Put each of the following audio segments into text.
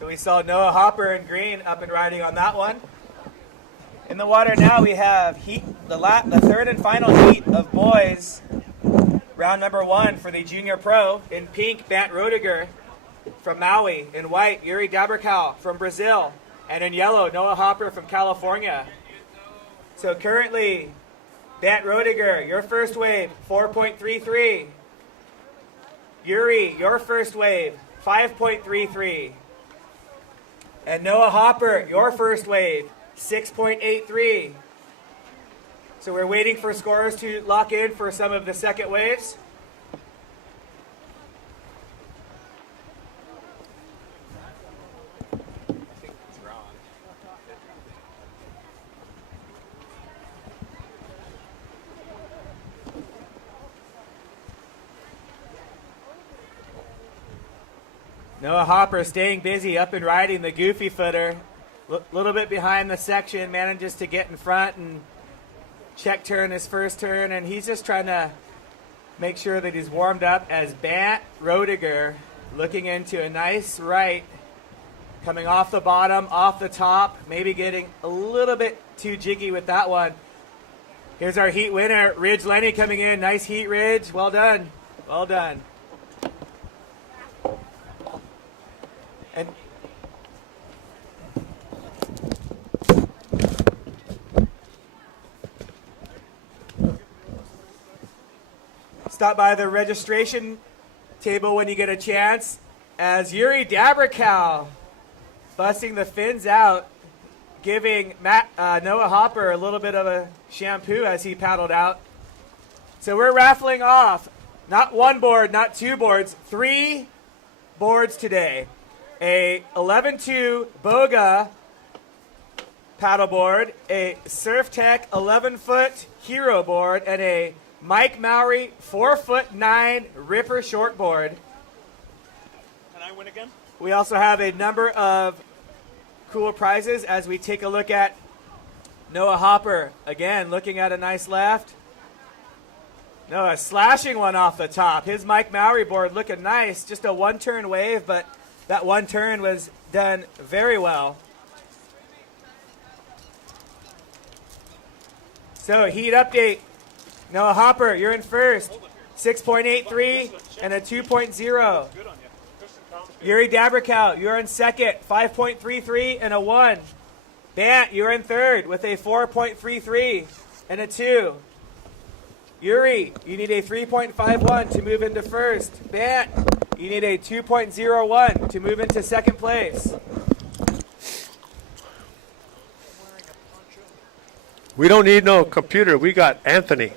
So we saw Noah Hopper in green up and riding on that one. In the water now we have the third and final heat of boys. Round number 1 for the Junior Pro. In pink, Bant Roediger from Maui. In white, Yuri Daberkow from Brazil. And in yellow, Noah Hopper from California. So currently, Bant Roediger, your first wave, 4.33. Yuri, your first wave, 5.33. And Noah Hopper, your first wave, 6.83. So we're waiting for scorers to lock in for some of the second waves. Noah Hopper staying busy up and riding the goofy footer. Little bit behind the section, manages to get in front and check turn his first turn, and he's just trying to make sure that he's warmed up as Bant Roediger looking into a nice right, coming off the bottom, off the top, maybe getting a little bit too jiggy with that one. Here's our heat winner, Ridge Lenny coming in. Nice heat, Ridge. Well done. Well done. And stop by the registration table when you get a chance, as Yuri Daberkow busting the fins out, giving Noah Hopper a little bit of a shampoo as he paddled out. So we're raffling off not one board, not two boards, 3 boards today. A 11.2 Boga paddleboard, a Surf Tech 11-foot Hero board, and a Mike Mowry 4'9" Ripper shortboard. Can I win again? We also have a number of cool prizes as we take a look at Noah Hopper. Again, looking at a nice left. Noah slashing one off the top. His Mike Mowry board looking nice. Just a one-turn wave, but that one turn was done very well. So heat update. Noah Hopper, you're in first. 6.83 and a 2.0. Yuri Daberkow, you're in second. 5.33 and a 1. Bant, you're in third with a 4.33 and a 2. Yuri, you need a 3.51 to move into first. Bant, you need a 2.01 to move into second place. We don't need no computer. We got Anthony.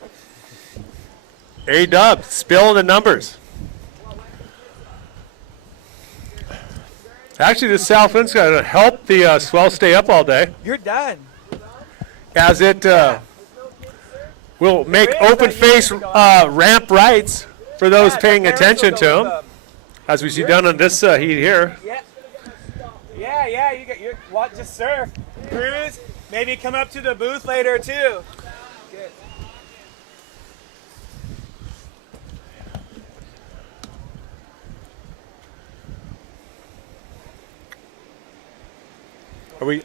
A-Dub, spill the numbers. Actually, the south wind's going to help the swell stay up all day. You're done. As it will make open face ramp rights for those paying attention to them. As we see done on this heat here. Yeah, you got your what? Just surf, cruise, maybe come up to the booth later too. Good.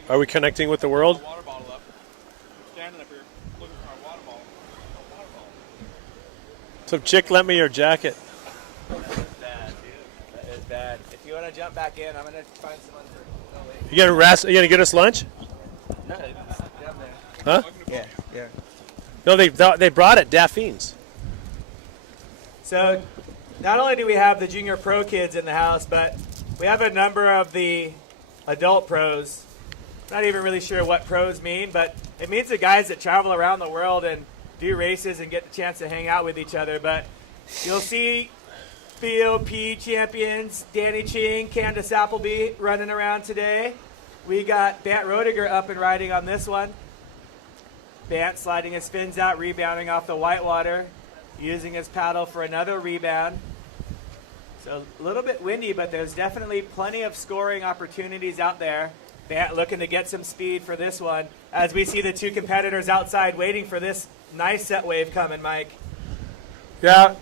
Are we connecting with the world? Water bottle up. Standing up here looking for our water bottle. Some chick lent me your jacket. Bad, dude. That is bad. If you want to jump back in, I'm gonna find someone for. No, wait. You gonna get us lunch? No, it's down there. Huh? Yeah. No, they brought it. Daffines. So, not only do we have the junior pro kids in the house, but we have a number of the adult pros. Not even really sure what pros mean, but it means the guys that travel around the world and do races and get the chance to hang out with each other. But you'll see BOP champions Danny Ching, Candace Appleby running around today. We got Bant Roediger up and riding on this one. Bant sliding his fins out, rebounding off the whitewater, using his paddle for another rebound. So a little bit windy, but there's definitely plenty of scoring opportunities out there. Bant looking to get some speed for this one as we see the two competitors outside waiting for this nice set wave coming, Mike. Yeah,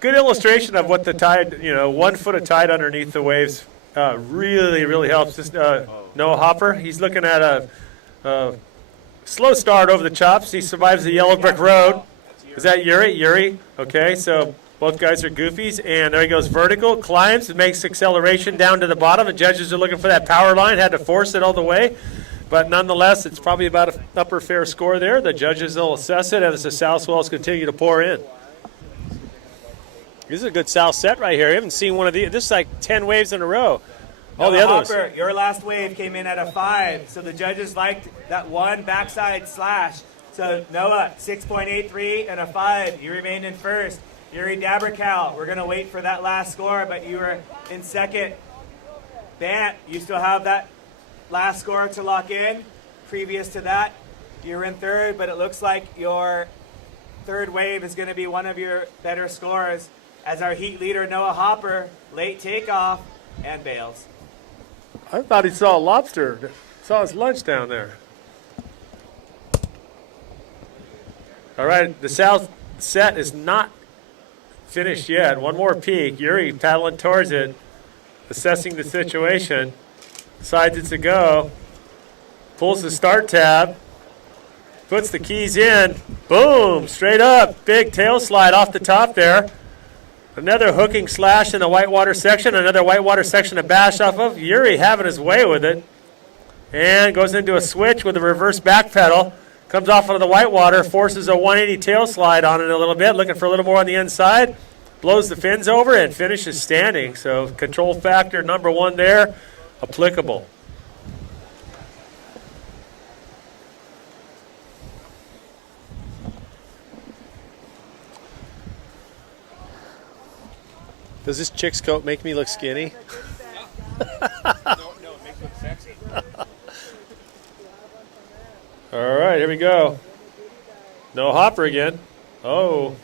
good illustration of what the tide, 1 foot of tide underneath the waves really, really helps. Just Noah Hopper, he's looking at a slow start over the chops. He survives the yellow brick road. Is that Yuri? Yuri. Okay, so both guys are goofies. And there he goes vertical, climbs, makes acceleration down to the bottom. The judges are looking for that power line, had to force it all the way. But nonetheless, it's probably about an upper fair score there. The judges will assess it as the south swells continue to pour in. This is a good south set right here. I haven't seen one of these. This is like 10 waves in a row. All the others. Hopper, your last wave came in at a 5, so the judges liked that one backside slash. So Noah, 6.83 and a 5. You remained in first. Yuri Daberkow, we're going to wait for that last score, but you were in second. Bant, you still have that last score to lock in. Previous to that, you were in third, but it looks like your third wave is going to be one of your better scores as our heat leader, Noah Hopper, late takeoff and bails. I thought he saw a lobster. Saw his lunch down there. All right, the south set is not finished yet. One more peek. Yuri paddling towards it, assessing the situation. Decides it's a go. Pulls the start tab. Puts the keys in. Boom, straight up. Big tail slide off the top there. Another hooking slash in the whitewater section. Another whitewater section to bash off of. Yuri having his way with it. And goes into a switch with a reverse back pedal. Comes off onto the whitewater. Forces a 180 tail slide on it a little bit. Looking for a little more on the inside. Blows the fins over and finishes standing. So control factor number 1 there. Applicable. Does this chick's coat make me look skinny? No, it makes it sexy. All right, here we go. No hopper again. Oh.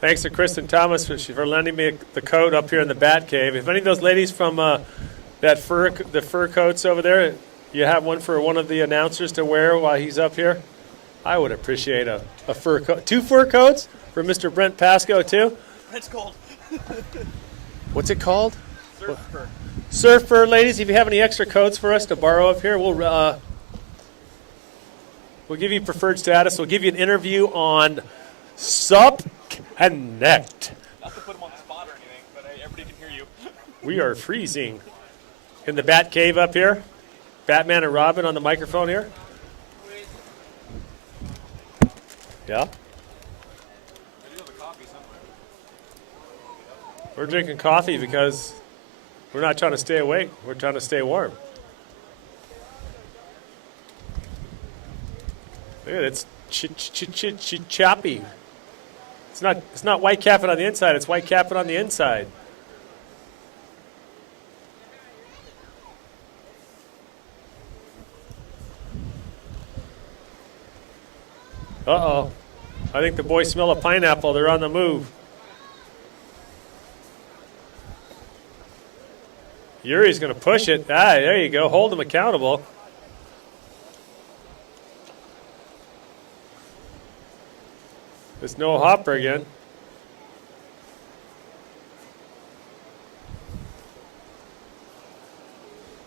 Thanks to Kristen Thomas for lending me the coat up here in the Bat Cave. If any of those ladies from the fur coats over there, you have one for one of the announcers to wear while he's up here, I would appreciate a fur coat. 2 fur coats for Mr. Brent Pasco, too. It's cold. What's it called? Surf fur. Surf fur, ladies. If you have any extra coats for us to borrow up here, we'll give you preferred status. We'll give you an interview on Sup Connect. Not to put them on the spot or anything, but everybody can hear you. We are freezing in the Bat Cave up here. Batman and Robin on the microphone here. Yeah? I do have a coffee somewhere. We're drinking coffee because we're not trying to stay awake. We're trying to stay warm. Look at it. It's choppy. It's not white capping on the inside. It's white capping on the inside. Uh-oh. I think the boys smell a pineapple. They're on the move. Yuri's going to push it. Ah, there you go. Hold them accountable. There's no hopper again.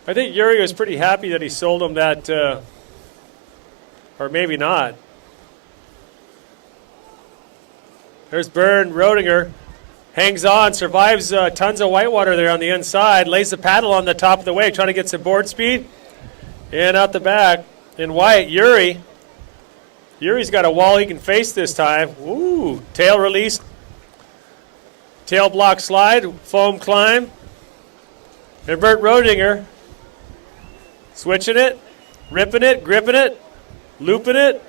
I think Yuri was pretty happy that he sold him that, or maybe not. There's Bern Roediger. Hangs on, survives tons of whitewater there on the inside. Lays the paddle on the top of the wave, trying to get some board speed. And out the back, in white, Yuri. Yuri's got a wall he can face this time. Ooh, tail release. Tail block slide, foam climb. And Bert Roediger switching it, ripping it, gripping it, looping it,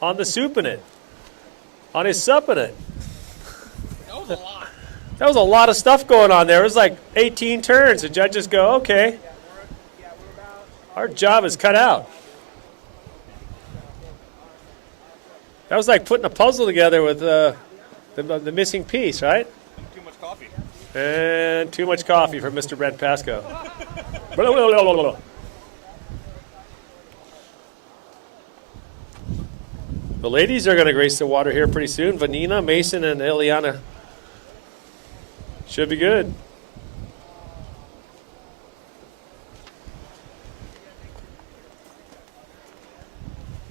on the souping it, on his supping it. That was a lot. That was a lot of stuff going on there. It was like 18 turns. The judges go, okay, our job is cut out. That was like putting a puzzle together with the missing piece, right? Too much coffee. And too much coffee from Mr. Brent Pasco. The ladies are going to grace the water here pretty soon. Vanina, Mason, and Eliana. Should be good.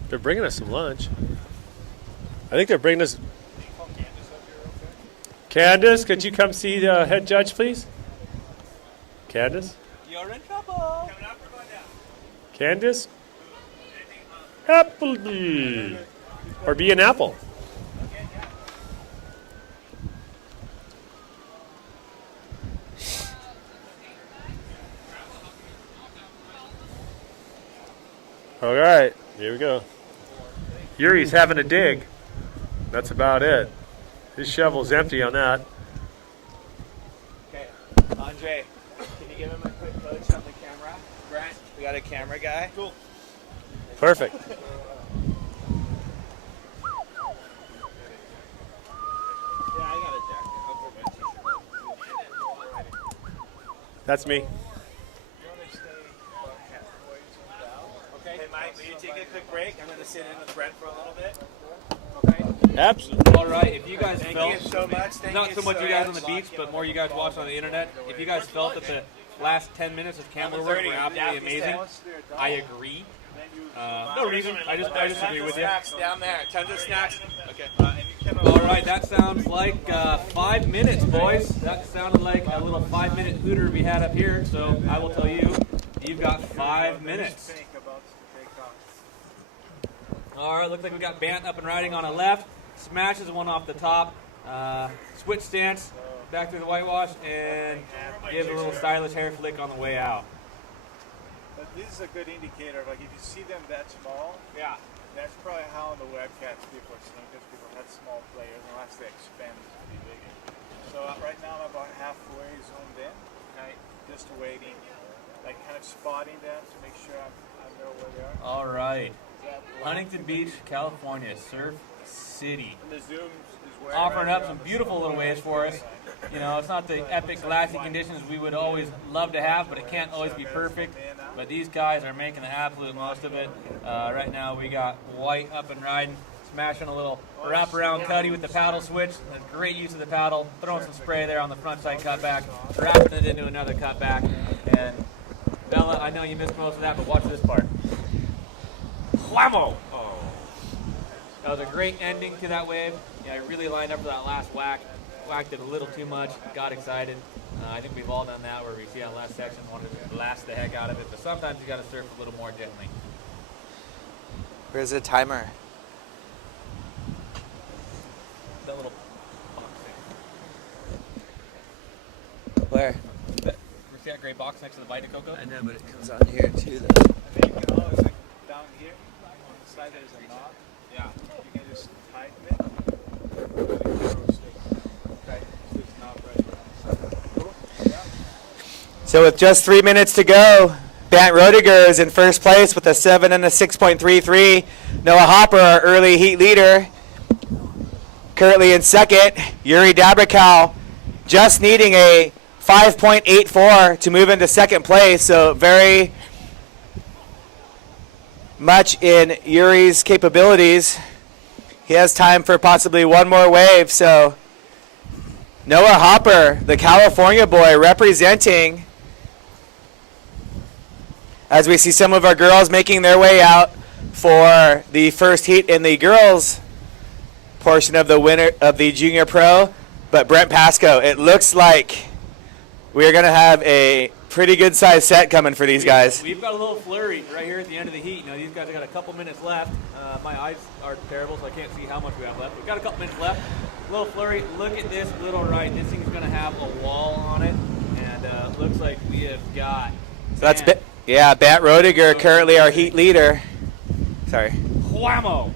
They're bringing us some lunch. I think they're bringing us. Candace, could you come see the head judge, please? Candace? You're in trouble. Candace? Applebee. Or be an apple. All right, here we go. Yuri's having a dig. That's about it. His shovel's empty on that. Okay, Andre, can you give him a quick coach on the camera? Brent, we got a camera guy. Cool. Perfect. Yeah, I got a jacket. I'll put my t-shirt on. That's me. Okay, hey Mike, will you take a quick break? I'm going to sit in with Brent for a little bit. Okay. Absolutely. All right, if you guys Thank felt, you so much. Thank not you so much so you guys on much. the beach, but more you guys watching on the internet, if you guys felt that the last 10 minutes of camera work were absolutely amazing, I agree. No reason, I just agree with you. Snacks down there. Tons of snacks. Okay. All right, that sounds like 5 minutes, boys. That sounded like a little 5-minute hooter we had up here, so I will tell you, you've got 5 minutes. All right, looks like we got Bant up and riding on a left. Smashes one off the top. Switch stance, back through the whitewash, and give a little stylish hair flick on the way out. But this is a good indicator. Like if you see them that small, Yeah. that's probably how in the webcats people are seeing because people had small players unless they expand to be bigger. So right now I'm about halfway zoomed in, right? Just waiting, like kind of spotting them to make sure I know where they are. All right. Huntington Beach, California, Surf City. And the zoom is where Offering up some beautiful little waves for us. You know, it's not the epic glassy conditions we would always love to have, but it can't always be perfect. But these guys are making the absolute most of it. Right now we got White up and riding, smashing a little wraparound cutty with the paddle switch. A great use of the paddle, throwing some spray there on the front side cutback, wrapping it into another cutback. And Bella, I know you missed most of that, but watch this part. Whammo! Oh. That was a great ending to that wave. Yeah, I really lined up for that last whack. Whacked it a little too much, got excited. I think we've all done that where we see that last section, wanted to blast the heck out of it, but sometimes you got to surf a little more gently. Where's the timer? That little box there. Where? See that gray box next to the Vita Coco? I know, but it comes on here too, though. I think you can always like down here on the side there's a knob. Yeah. You can just tighten it. Okay, this knob right there. So with just 3 minutes to go, Bant Roediger is in first place with a 7 and a 6.33. Noah Hopper, our early heat leader, currently in second. Yuri daberkow just needing a 5.84 to move into second place. So very much in Yuri's capabilities. He has time for possibly one more wave. So Noah Hopper, the California boy, representing, as we see some of our girls making their way out for the first heat in the girls portion of the winner of the Junior Pro. But Brent Pascoe, it looks like we are going to have a pretty good size set coming for these guys. We've got a little flurry right here at the end of the heat. You know, these guys have got a couple minutes left. My eyes are terrible, so I can't see how much we have left. We've got a couple minutes left. A little flurry. Look at this little ride. This thing's going to have a wall on it, and looks like we have got. So that's Bant Roediger, currently our heat leader. Sorry. Whammo!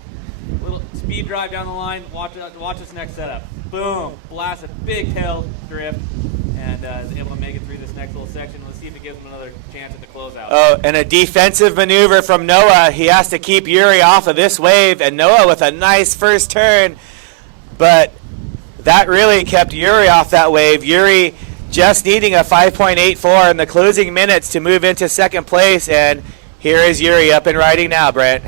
Little speed drive down the line. Watch this next setup. Boom! Blast a big tail drift, and is able to make it through this next little section. Let's see if it gives him another chance at the closeout. Oh, and a defensive maneuver from Noah. He has to keep Yuri off of this wave, and Noah with a nice first turn, but that really kept Yuri off that wave. Yuri just needing a 5.84 in the closing minutes to move into second place, and here is Yuri up and riding now, Brent.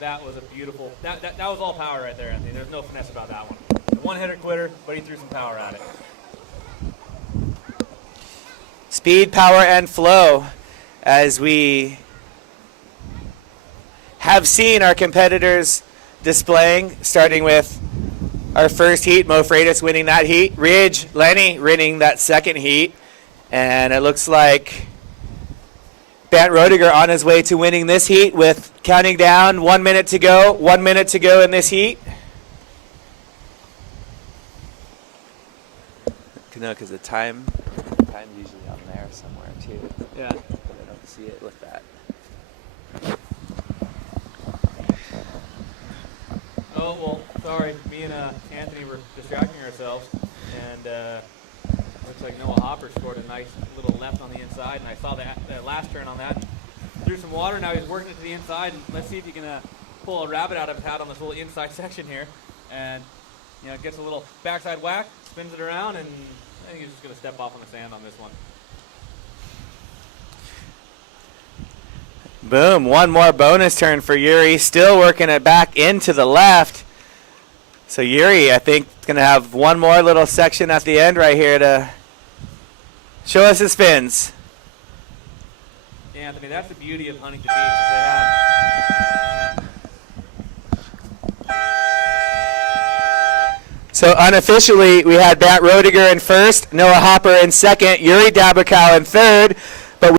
That was a beautiful, that was all power right there, Anthony. There's no finesse about that one. One-hitter quitter, but he threw some power at it. Speed, power, and flow, as we have seen our competitors displaying, starting with our first heat, Mo Freitas winning that heat, Ridge Lenny winning that second heat, and it looks like Bant Roediger on his way to winning this heat with counting down 1 minute to go, 1 minute to go in this heat. No, because the time's usually on there somewhere too. Yeah. But I don't see it with that. Oh, well, sorry. Me and Anthony were distracting ourselves, and looks like Noah Hopper scored a nice little left on the inside, and I saw that last turn on that. Threw some water, now he's working it to the inside, and let's see if he can pull a rabbit out of his hat on this little inside section here. And, you know, gets a little backside whack, spins it around, and I think he's just going to step off on the sand on this one. Boom, one more bonus turn for Yuri, still working it back into the left. So Yuri, I think, is going to have one more little section at the end right here to show us his spins. Yeah, Anthony, that's the beauty of Huntington Beach, is they have... So unofficially, we had Bant Roediger in first, Noah Hopper in second, Yuri daberkow in third.